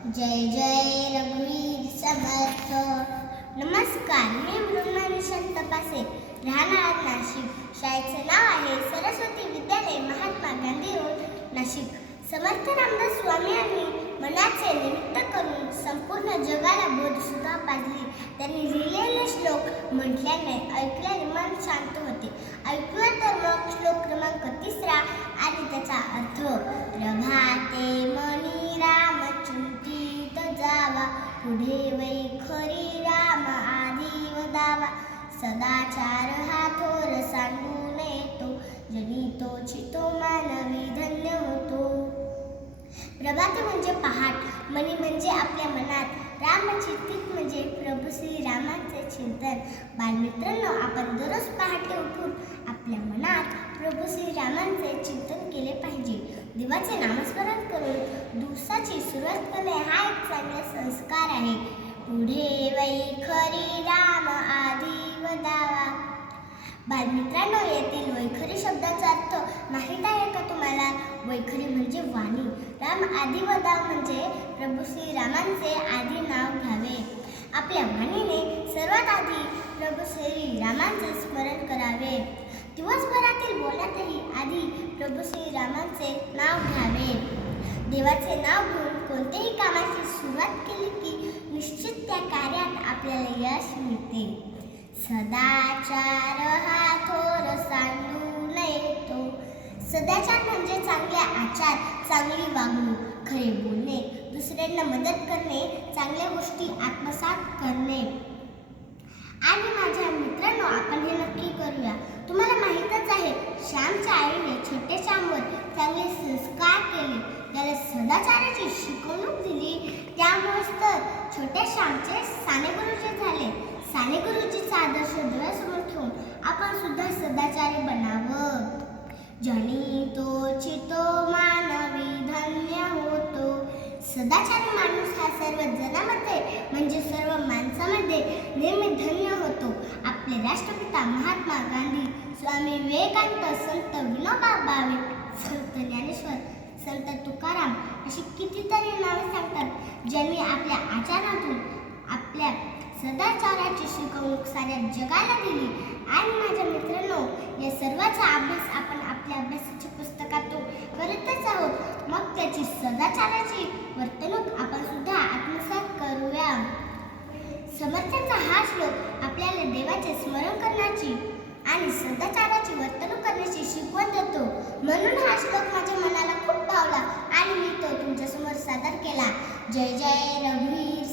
जय जय रघुवीर समर्थ. नमस्कार, मी मृणाली संत पासे, राहणार नाशिक. शाळेचे नाव आहे सरस्वती विद्यालय, महात्मा गांधी रोड, नाशिक. समर्थ रामदास स्वामी यांनी मनाचे निमित्त करून संपूर्ण जगाला बोधसुद्धा पाजली. त्यांनी लिहिलेले श्लोक म्हटल्याने ऐकल्याने मन शांत होते. ऐकूया तर मग श्लोक क्रमांक 3 आणि त्याचा अर्थ. प्रभाते मनी राम चिंतित जावा, पुढे वैखरी राम आधी वदावा. सदाचार हा थोर सांगून येतो, जनी तो चितो मानवी धन्य होतो. प्रभात म्हणजे पहाट, मनी म्हणजे आपल्या मनात, राम चिंतित म्हणजे प्रभू श्री रामांचे चिंतन. बालमित्रांनो, आपण दररोज पहाटे उठून आपल्या मनात प्रभू श्री रामांचे चिंतन केले पाहिजे. देवाचे नामस्मरण करून दिवसाची सुरुवात करणे हा एक चांगला संस्कार आहे. पुढे वैखरी राम आधी वदावा. बालमित्रांनो, येथील वैखरी शब्दाचा अर्थ माहीत आहे का तुम्हाला? वैखरी म्हणजे वाणी, राम आधी वदावा म्हणजे प्रभू श्री रामांचे आधी नाव घ्यावे. आपल्या वाणीने सर्वात आधी प्रभू श्री रामांचे स्मरण करावे. दिवसभरातील बोलण्यातही आधी प्रभू श्री रामांचे नाव घ्यावे. देवाचे नाव घेऊन कोणत्याही कामाची सुरुवात केली की निश्चित त्या कार्यात आपल्याला यश मिळते. सदाचार हा थोर सांगून येतो. सदाचार म्हणजे चांगले आचार, चांगली वागणूक, खरे बोलणे, दुसऱ्यांना मदत करणे, चांगल्या गोष्टी आत्मसात करणे. आणि माझ्या मित्रांनो, आपण हे नक्की करूया. तुम्हाला माहीतच आहे, श्यामच्या आईने छोट्या श्यामवर चांगले संस्कार केले, त्याला सदाचाराची शिकवणूक दिली. त्यामुळेच तर छोट्या श्यामचे साने गुरुजी झाले. साने गुरुजीचा आदर्श डोळ्यासमोर ठेवून आपण सुद्धा सदाचारी बनावं. जनी तो चितो मानवी धन्य होतो. सदाचारी माणूस हा सर्व जनामध्ये म्हणजे सर्व माणसामध्ये नेहमी धन्य होतो. आपले राष्ट्रपिता महात्मा गांधी, स्वामी विवेकानंद, संत विनोबा भावे, संत ज्ञानेश्वर, संत तुकाराम अशी कितीतरी नावे सांगतात, ज्यांनी आपल्या आचारातून आपल्या सदाचाराची शिकवणूक साऱ्या जगाला दिली. आणि माझ्या मित्रांनो, या सर्वाचा अभ्यास आपण आपल्या अभ्यासाच्या पुस्तकातून करतच आहोत. मग त्याची सदाचाराची वर्तणूक आपण सुद्धा आत्मसात करूया. समर्थांचा हा श्लोक आपल्याला देवाचे स्मरण करण्याची आणि सदाचाराची वर्तणूक करण्याची शिकवण देतो. म्हणून हा श्लोक माझ्या मनाला खूप भावला आणि मी तो तुमच्यासमोर सादर केला. जय जय रघुवीर